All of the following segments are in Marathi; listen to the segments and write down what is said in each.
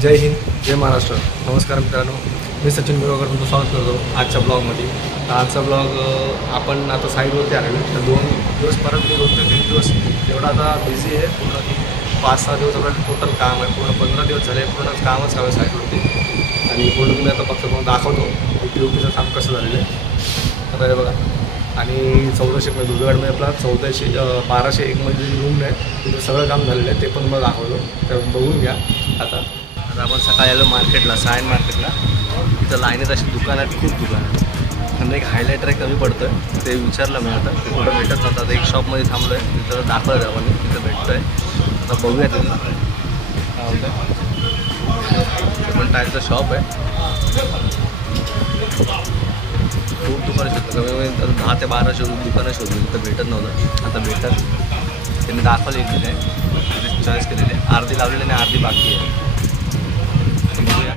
जय हिंद, जय महाराष्ट्र. नमस्कार मित्रांनो, मी सचिन बिरोकर तुमचं स्वागत करतो आजच्या ब्लॉगमध्ये. आजचा ब्लॉग आपण आता साईडवरती आलेलो. तर 2 दिवस परत मी 2 ते 3 दिवस एवढा आता बिझी आहे. पूर्ण 5-6 दिवस आपल्याला टोटल काम आहे. पूर्ण 15 दिवस झाले, पूर्ण कामच आहे साईडवरती. आणि पूर्ण तुम्ही आता फक्त म्हणून दाखवतो ड्युटीचं काम कसं झालेलं आहे. आता हे बघा. आणि 1400 दुर्गाडमध्ये आपला 1201मध्ये जी रूम आहे तिथं सगळं काम झालेलं आहे. ते पण मला दाखवतो, तर बघून घ्या. आता आपण सकाळी आलो मार्केटला, सायन मार्केटला. तिथं लाईनीत अशी दुकान आहेत, खूप दुकान आहेत. आणि एक हायलायटर कमी पडतं आहे, ते विचारलं मी. आता ते कुठं भेटत नव्हतं. आता एक शॉपमध्ये थांबलो आहे, तिथं दाखवलं आपण तिथं भेटतं आहे. आता बघूया तिथं काय होतं. ते पण टाईलचं शॉप आहे. खूप दुकानं शोधतं, कमी 10 ते 12 दुकानं शोधली, तिथं भेटत नव्हतं. आता भेटत. त्यांनी दाखवले इथे चॉईस केलेली आहे. अर्धी लावलेली आणि अर्धी बाकी आहे. बघूया.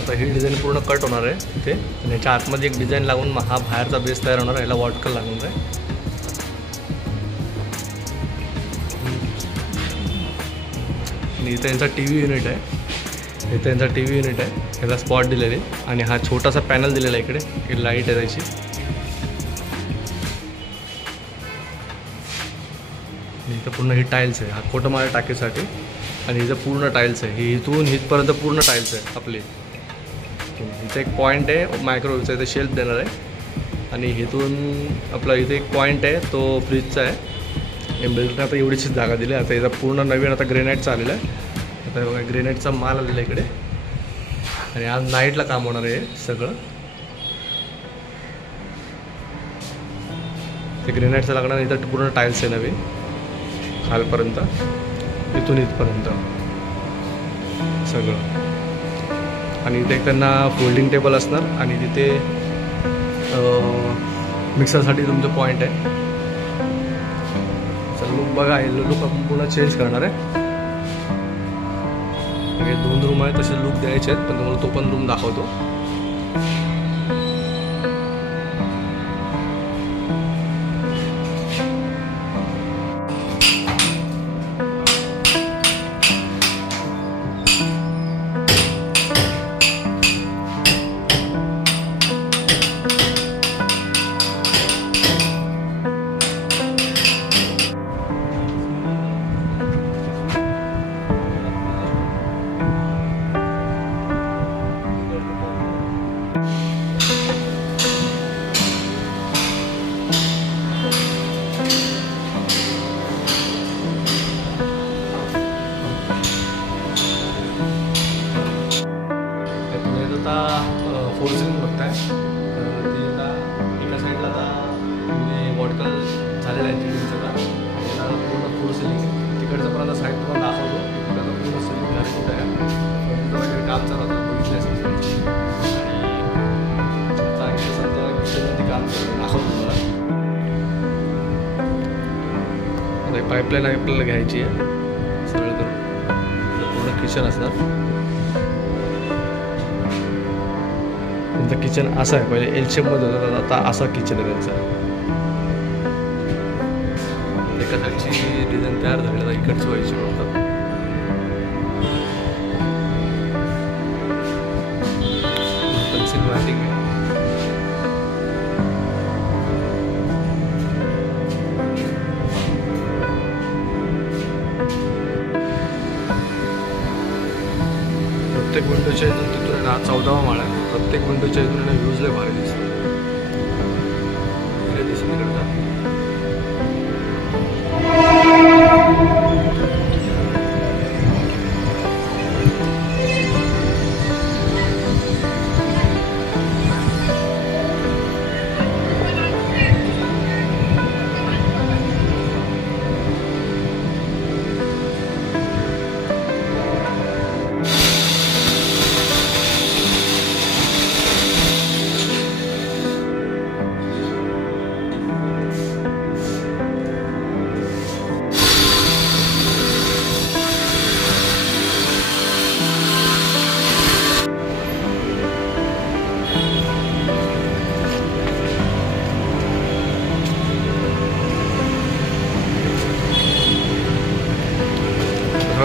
आता ही डिझाईन पूर्ण कट होणार आहे तिथे. आणि याच्या आतमध्ये एक डिझाईन लागून हा बाहेरचा बेस तयार होणार आहे. ह्याला वॉटकल लागणार आहे. आणि इथं यांचा टी व्ही युनिट आहे. इथं यांचा टी व्ही युनिट आहे. ह्याला स्पॉट दिलेले आणि हा छोटासा पॅनल दिलेला आहे इकडे. ही लाईट आहे त्याची. आणि इथं पूर्ण ही टाईल्स आहे. हा कोटमाळ्या टाकीसाठी. आणि इथं पूर्ण टाईल्स आहे. ही इथून इथपर्यंत पूर्ण टाईल्स आहे आपली. इथं एक पॉईंट आहे मायक्रोवेव्हचा, इथे शेल्फ देणार आहे. आणि इथून आपला इथे एक पॉईंट आहे तो फ्रीजचा आहे. बिल्डरने आता एवढीशीच जागा दिली. आता इथं पूर्ण नवीन आता ग्रेनाईटचा आलेला आहे. आता बघा ग्रेनाईटचा माल आलेला आहे इकडे. आणि आज नाईटला काम होणार आहे सगळं. ते ग्रेनाईटचं लागणार. इथं पूर्ण टाईल्स आहे नवीन खालपर्यंत, इथून इथपर्यंत सगळं. आणि इथे त्यांना फोल्डिंग टेबल असणार. आणि तिथे मिक्सरसाठी तुमचं पॉईंट आहे. चल लुक बघा. हे लुक आपण पूर्ण चेंज करणार आहे. 2 रूम आहेत, तसे लुक द्यायचे आहेत, पण तुम्हाला तो पण रूम दाखवतो. फोर सिलिंग बघताय. ती आता एका साईडला आता म्हणजे वॉटकल झालेला आहे 3 इंचचा. त्याला पूर्ण फोर सिलिंग. तिकडचं पण आता साईड तुम्हाला दाखवतो. तिकडं पूर्ण सिलिंग झाले कुठं आहे वगैरे काम चालू होतं बघितलं असेल. आणि आता सध्या किचनमध्ये काम दाखवतो तुम्हाला. आता पाईपलाईन आपल्याला घ्यायची आहे सरळ करून. पूर्ण किचन असणार. त्यांचं किचन असं आहे. पहिले एल शेपमध्ये होतं, आता असा किचन आहे त्यांचा. एका साईडची डिझाईन तयार झालेली आहे, इकडची व्हायची होतं. प्रत्येक विंडोच्या इथून तिथून हा 14वा माळा आहे. प्रत्येक विंडोच्या इथून व्ह्यूज लय भारी दिसतो.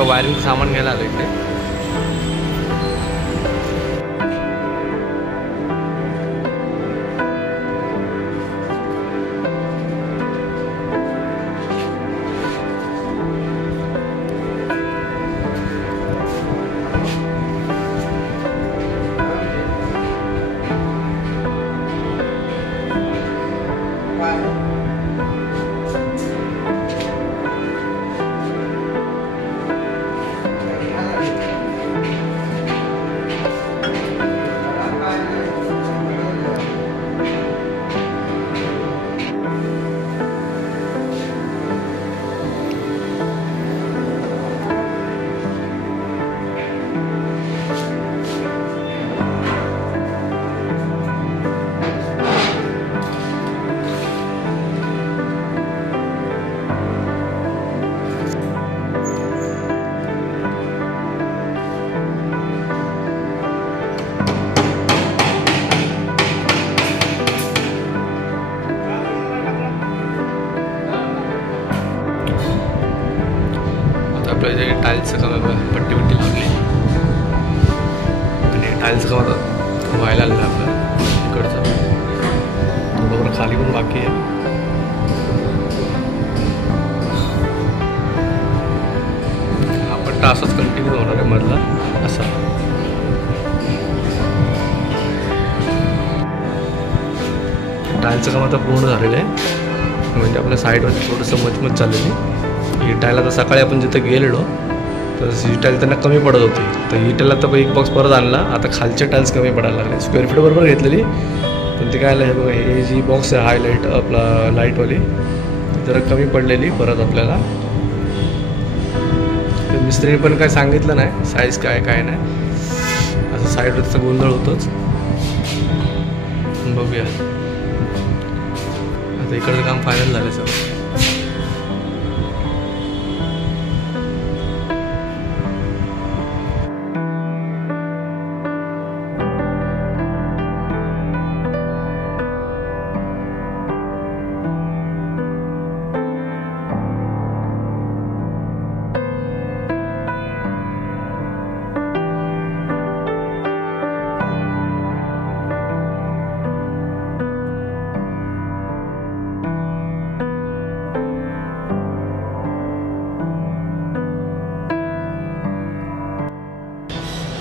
वायरिंग सामान घ्यायला आलं इकडे. आपल्या टाईल्सचं काम पट्टी लावली आणि टाईल्सचं काम आता व्हायला आलेलं आहे आपलं इकडचं. बरोबर खाली पण बाकी आहे. हा पट्टा असाच कंटिन्यू होणार आहे मधला असा. टाईल्सचं काम आता पूर्ण झालेलं आहे. म्हणजे आपल्या साईडवरती थोडंसं मचमच चाललेली. ही टाईल आता सकाळी आपण जिथं गेलेलो तर ही टाईल त्यांना कमी पडत होती, तर ही टाईल आता एक बॉक्स परत आणला. आता खालच्या टाईल्स कमी पडायला लागले. स्क्वेअर फीट बरोबर घेतलेली पण ते काय हे बघा, हे जी बॉक्स आहे हायलाईट आपला लाईटवाली जरा कमी पडलेली परत आपल्याला. मिस्त्रीने पण काय सांगितलं नाही साईज काय काय नाही, असं साईडवरचा गोंधळ होतोच. बघूया आता इकडचं काम फायनल झालं सगळं.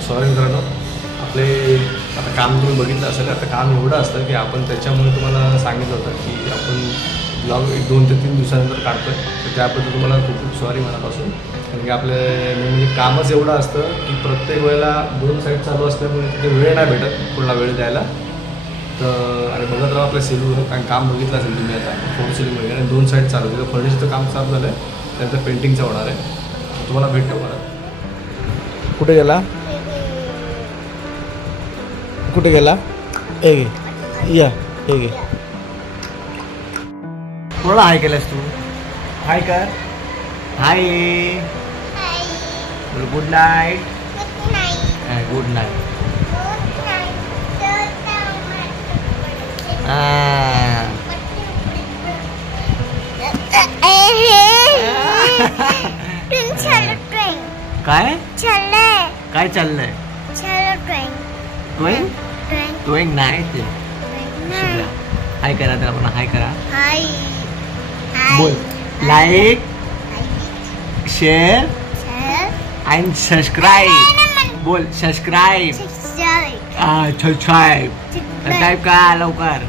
सॉरी मित्रांनो, आपले आता काम तुम्ही बघितलं असेल. आता काम एवढं असतं की आपण त्याच्यामुळे तुम्हाला सांगितलं होतं की आपण ब्लॉग 2 ते 3 दिवसानंतर काढतो आहे. तर त्याबद्दल तुम्हाला खूप खूप सॉरी मनापासून. कारण की आपले म्हणजे कामच एवढं असतं की प्रत्येक वेळेला 2 साईड चालू असल्यामुळे तिथे वेळ नाही भेटत पुन्हा वेळ द्यायला. तर आणि बघत राहा आपल्या सेलूवर, कारण काम बघितलं असेल तुम्ही आता फोर सिलिंग वगैरे आणि 2 साईड चालू. तिथं फर्निचरचं काम चालू झालं आहे, त्यानंतर पेंटिंगचं होणार आहे. तुम्हाला भेटतो मला. कुठे गेला कुठे गेला? हे घे या, हे घे. कोणाला हाय केलास तू? हाय कर. Hi. Good night. Good night. काय काय चाललंय? ट्वेंग ट्वेंग नाही ते. हाय करा तर आपण. हाय करा. बोल. Like share and subscribe. बोल सबस्क्राईब. सबस्क्राईब टाईप का लवकर.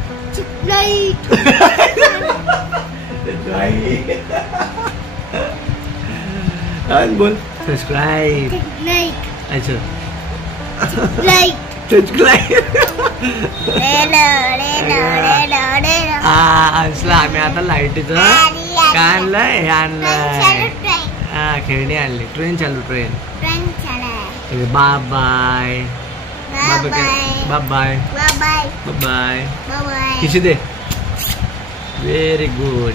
बोल सबस्क्राईब. अच्छा असला आम्ही आता लाईटीचं काय आणलंय हे आणलंय. हा खेळणी आणली. ट्रेन चालू train. Bye bye bye bye bye bye. किशी दे. Very good.